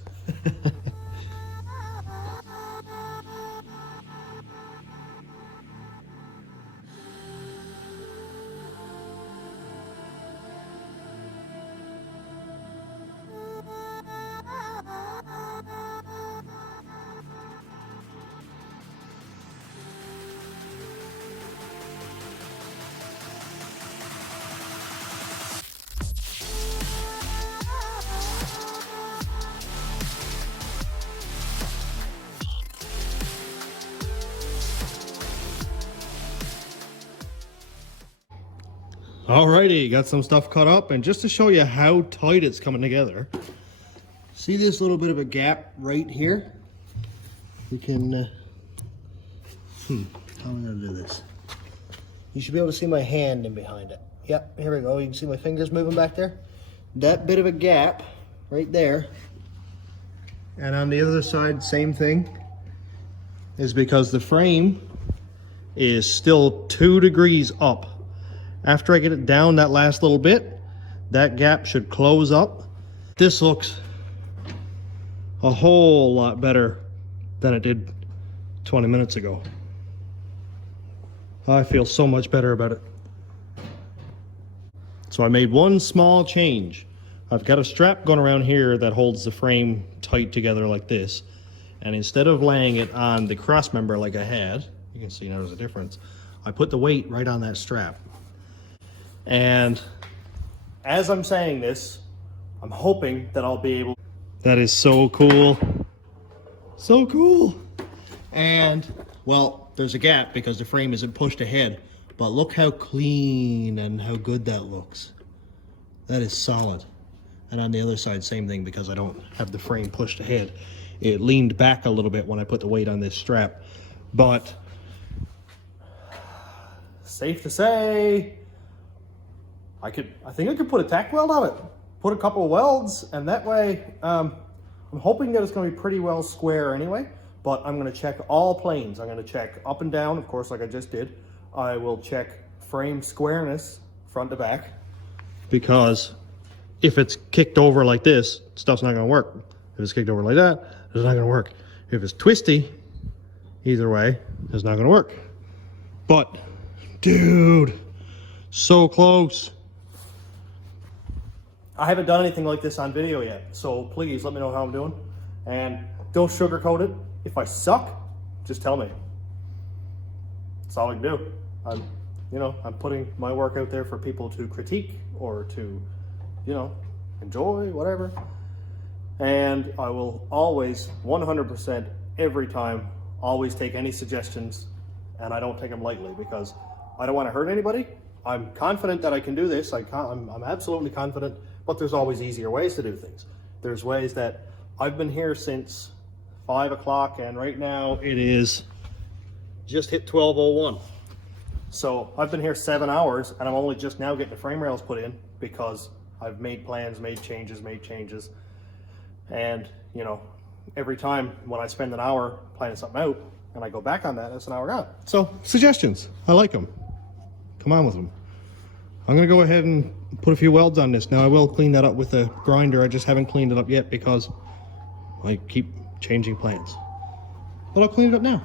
Alrighty, got some stuff cut up, and just to show you how tight it's coming together, see this little bit of a gap right here? We can, how am I gonna do this? You should be able to see my hand in behind it. Yep, here we go. You can see my fingers moving back there. That bit of a gap right there. And on the other side, same thing, is because the frame is still 2 degrees up. After I get it down that last little bit, that gap should close up. This looks a whole lot better than it did 20 minutes ago. I feel so much better about it. So I made one small change. I've got a strap going around here that holds the frame tight together like this. And instead of laying it on the cross member like I had, you can see now there's a difference, I put the weight right on that strap. And as I'm saying this, I'm hoping that I'll be able... That is so cool. So cool. And, well, there's a gap because the frame isn't pushed ahead. But look how clean and how good that looks. That is solid. And on the other side, same thing, because I don't have the frame pushed ahead. It leaned back a little bit when I put the weight on this strap. But, safe to say, I think I could put a tack weld on it. Put a couple of welds, and that way, I'm hoping that it's going to be pretty well square anyway. But I'm going to check all planes. I'm going to check up and down, of course, like I just did. I will check frame squareness, front to back. Because if it's kicked over like this, stuff's not going to work. If it's kicked over like that, it's not going to work. If it's twisty, either way, it's not going to work. But, dude, so close. I haven't done anything like this on video yet, so please let me know how I'm doing. And don't sugarcoat it. If I suck, just tell me. That's all I can do. I'm putting my work out there for people to critique or to, enjoy, whatever. And I will always, 100%, every time, always take any suggestions, and I don't take them lightly because I don't want to hurt anybody. I'm confident that I can do this. I'm absolutely confident, but there's always easier ways to do things. There's ways that I've been here since 5 o'clock, and right now it is just hit 12:01. So I've been here 7 hours, and I'm only just now getting the frame rails put in because I've made plans, made changes. And, every time when I spend an hour planning something out and I go back on that, that's an hour gone. So, suggestions. I like them. Come on with them. I'm going to go ahead and put a few welds on this. Now, I will clean that up with a grinder. I just haven't cleaned it up yet because I keep changing plans. But I'll clean it up now.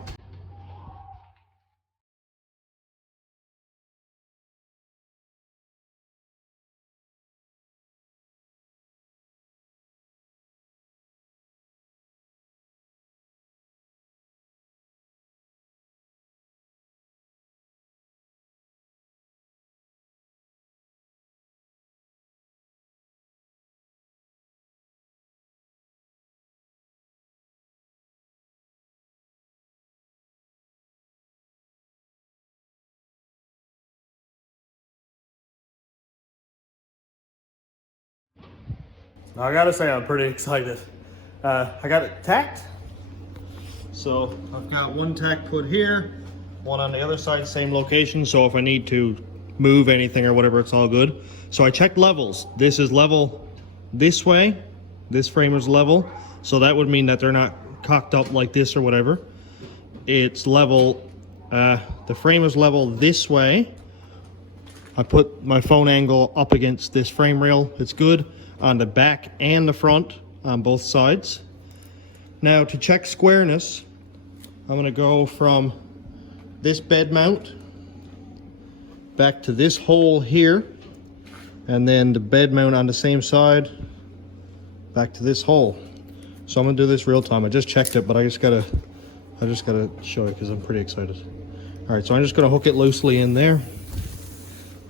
I gotta say, I'm pretty excited. I got it tacked. So I've got one tack put here, one on the other side, same location. So if I need to move anything or whatever, it's all good. So I checked levels. This is level this way. This frame is level. So that would mean that they're not cocked up like this or whatever. It's level, the frame is level this way. I put my phone angle up against this frame rail. It's good on the back and the front on both sides. Now to check squareness, I'm going to go from this bed mount back to this hole here, and then the bed mount on the same side back to this hole. So I'm going to do this real time. I just checked it, but I just gotta show it because I'm pretty excited. All right, so I'm just going to hook it loosely in there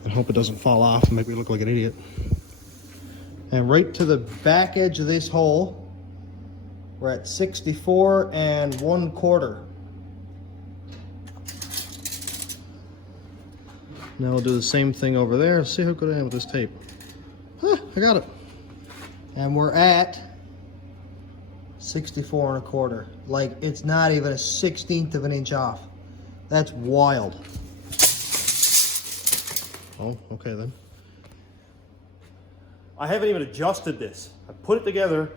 and hope it doesn't fall off and make me look like an idiot. And right to the back edge of this hole, we're at 64 1/4. Now I'll do the same thing over there. See how good I am with this tape. Huh, I got it. And we're at 64 1/4. Like, it's not even a 1/16 of an inch off. That's wild. Oh, okay then. I haven't even adjusted this. I put it together,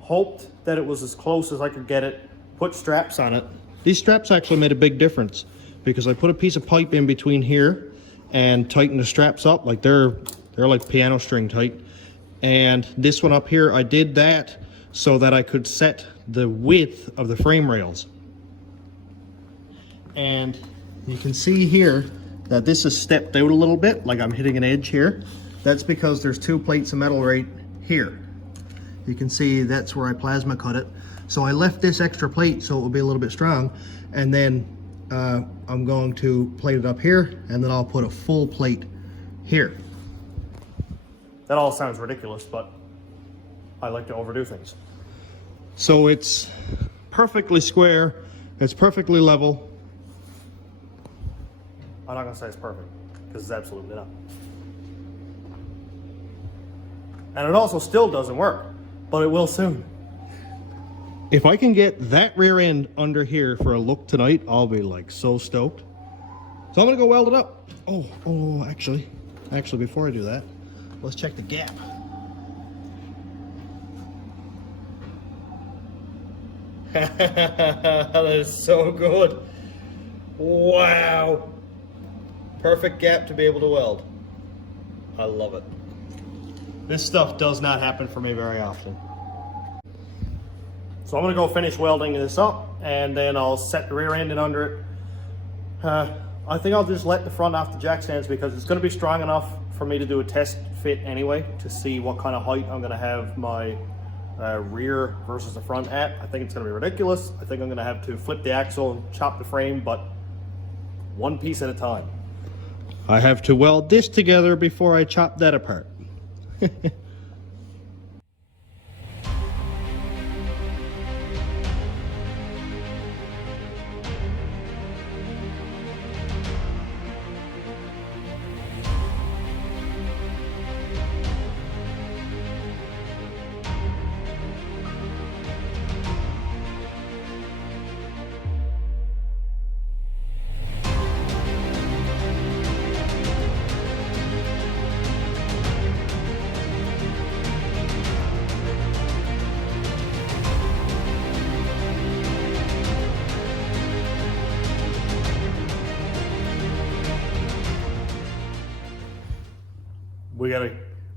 hoped that it was as close as I could get it, put straps on it. These straps actually made a big difference because I put a piece of pipe in between here and tightened the straps up. Like they're like piano string tight. And this one up here, I did that so that I could set the width of the frame rails. And you can see here that this is stepped out a little bit, like I'm hitting an edge here. That's because there's 2 plates of metal right here. You can see that's where I plasma cut it. So I left this extra plate so it will be a little bit strong. And then I'm going to plate it up here, and then I'll put a full plate here. That all sounds ridiculous, but I like to overdo things. So it's perfectly square, it's perfectly level. I'm not gonna say it's perfect, because it's absolutely not. And it also still doesn't work, but it will soon. If I can get that rear end under here for a look tonight, I'll be like so stoked. So I'm gonna go weld it up. Oh, actually before I do that, let's check the gap. That is so good. Wow. Perfect gap to be able to weld. I love it. This stuff does not happen for me very often. So I'm gonna go finish welding this up, and then I'll set the rear end in under it. I think I'll just let the front off the jack stands because it's gonna be strong enough for me to do a test fit anyway, to see what kind of height I'm gonna have my rear versus the front at. I think it's gonna be ridiculous. I think I'm gonna have to flip the axle and chop the frame, but one piece at a time. I have to weld this together before I chop that apart.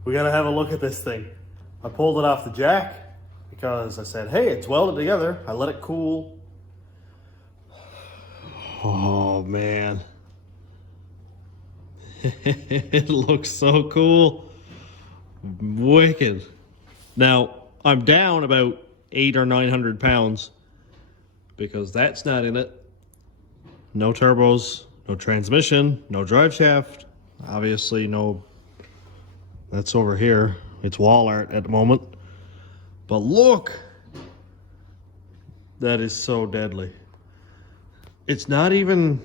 We gotta have a look at this thing. I pulled it off the jack because I said, hey, it's welded together. I let it cool. Oh man. It looks so cool. Wicked. Now, I'm down about 800 or 900 pounds because that's not in it. No turbos, no transmission, no drive shaft. Obviously, no. That's over here. It's wall art at the moment. But look! That is so deadly. It's not even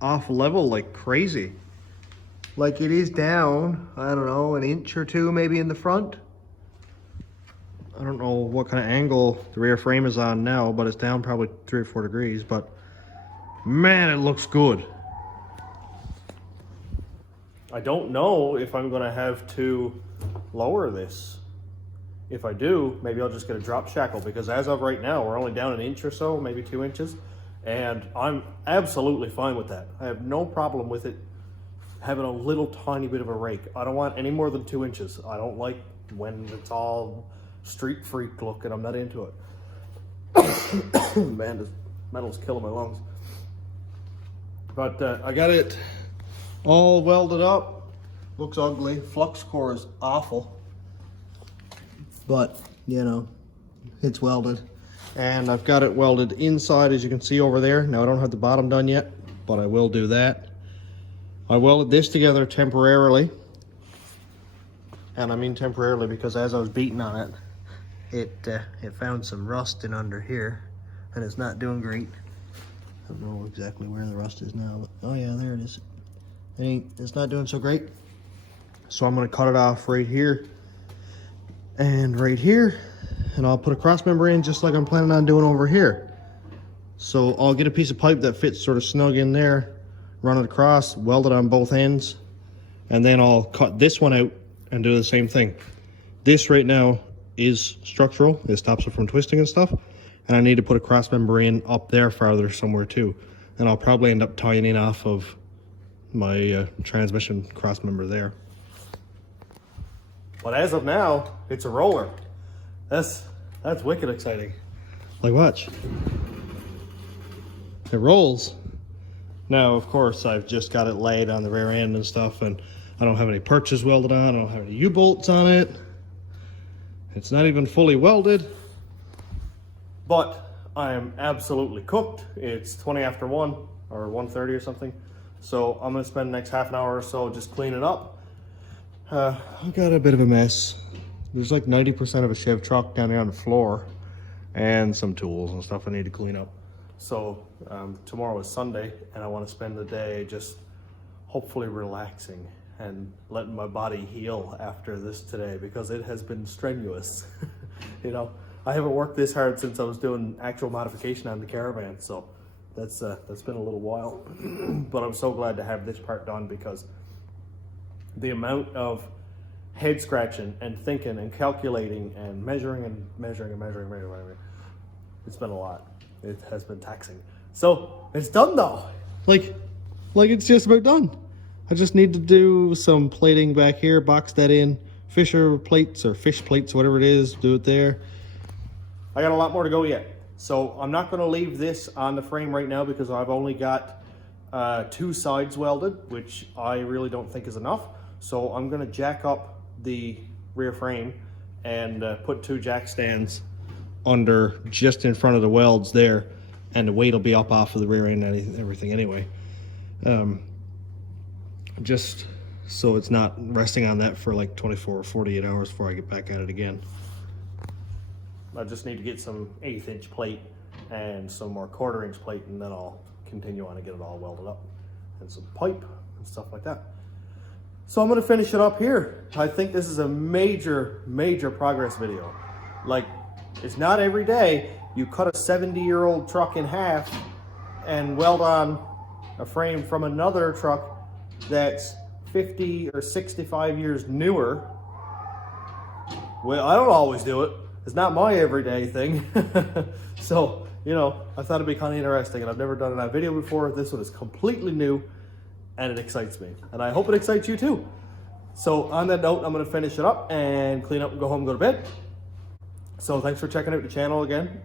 off level like crazy. Like it is down, I don't know, an inch or two maybe in the front. I don't know what kind of angle the rear frame is on now, but it's down probably 3 or 4 degrees, but man, it looks good. I don't know if I'm gonna have to lower this. If I do, maybe I'll just get a drop shackle, because as of right now, we're only down an inch or so, maybe 2 inches. And I'm absolutely fine with that. I have no problem with it having a little tiny bit of a rake. I don't want any more than 2 inches. I don't like when it's all street freak look, and I'm not into it. Man, this metal's killing my lungs. But I got it all welded up. Looks ugly. Flux core is awful. But, you know, it's welded. And I've got it welded inside, as you can see over there. Now, I don't have the bottom done yet, but I will do that. I welded this together temporarily. And I mean temporarily because as I was beating on it, it found some rust in under here. And it's not doing great. I don't know exactly where the rust is now. But, oh yeah, there it is. It's not doing so great. So I'm gonna cut it off right here and right here, and I'll put a cross member in just like I'm planning on doing over here. So I'll get a piece of pipe that fits sort of snug in there, run it across, weld it on both ends, and then I'll cut this one out and do the same thing. This right now is structural. It stops it from twisting and stuff. And I need to put a cross member in up there farther somewhere too. And I'll probably end up tying in off of my transmission cross member there. But as of now, it's a roller. That's wicked exciting. Like, watch. It rolls. Now, of course, I've just got it laid on the rear end and stuff, and I don't have any perches welded on. I don't have any U-bolts on it. It's not even fully welded. But I am absolutely cooked. It's 20 after 1 or 1:30 or something. So I'm gonna spend the next half an hour or so just cleaning up. I've got a bit of a mess. There's like 90% of a Chevy truck down there on the floor and some tools and stuff I need to clean up. So tomorrow is Sunday and I want to spend the day just hopefully relaxing and letting my body heal after this today, because it has been strenuous. You know, I haven't worked this hard since I was doing actual modification on the caravan, so that's been a little while. But I'm so glad to have this part done, because the amount of head scratching and thinking and calculating and measuring, it's been a lot. It has been taxing. So it's done though. Like it's just about done. I just need to do some plating back here, box that in, fisher plates or fish plates, whatever it is, do it there. I got a lot more to go yet. So I'm not gonna leave this on the frame right now because I've only got 2 sides welded, which I really don't think is enough. So I'm gonna jack up the rear frame and put 2 jack stands under just in front of the welds there, and the weight will be up off of the rear end and everything anyway. Just so it's not resting on that for like 24 or 48 hours before I get back at it again. I just need to get some 1/8 inch plate and some more 1/4 inch plate, and then I'll continue on and get it all welded up, and some pipe and stuff like that. So I'm gonna finish it up here. I think this is a major progress video. Like, it's not every day you cut a 70-year-old truck in half and weld on a frame from another truck that's 50 or 65 years newer. Well, I don't always do it. It's not my everyday thing. So, you know, I thought it'd be kind of interesting, and I've never done it on video before. This one is completely new, and it excites me. And I hope it excites you too. So on that note, I'm gonna finish it up and clean up and go home and go to bed. So thanks for checking out the channel again.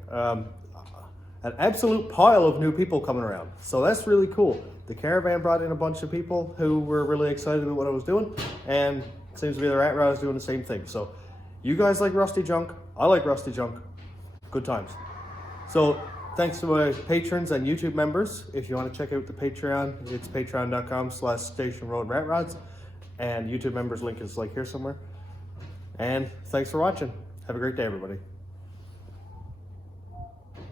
An absolute pile of new people coming around. So that's really cool. The caravan brought in a bunch of people who were really excited about what I was doing, and it seems to be the rat rod is doing the same thing. So you guys like rusty junk, I like rusty junk. Good times. So thanks to my patrons and YouTube members. If you want to check out the Patreon, it's patreon.com/stationroadratrods, and YouTube members link is like here somewhere. And thanks for watching. Have a great day, everybody.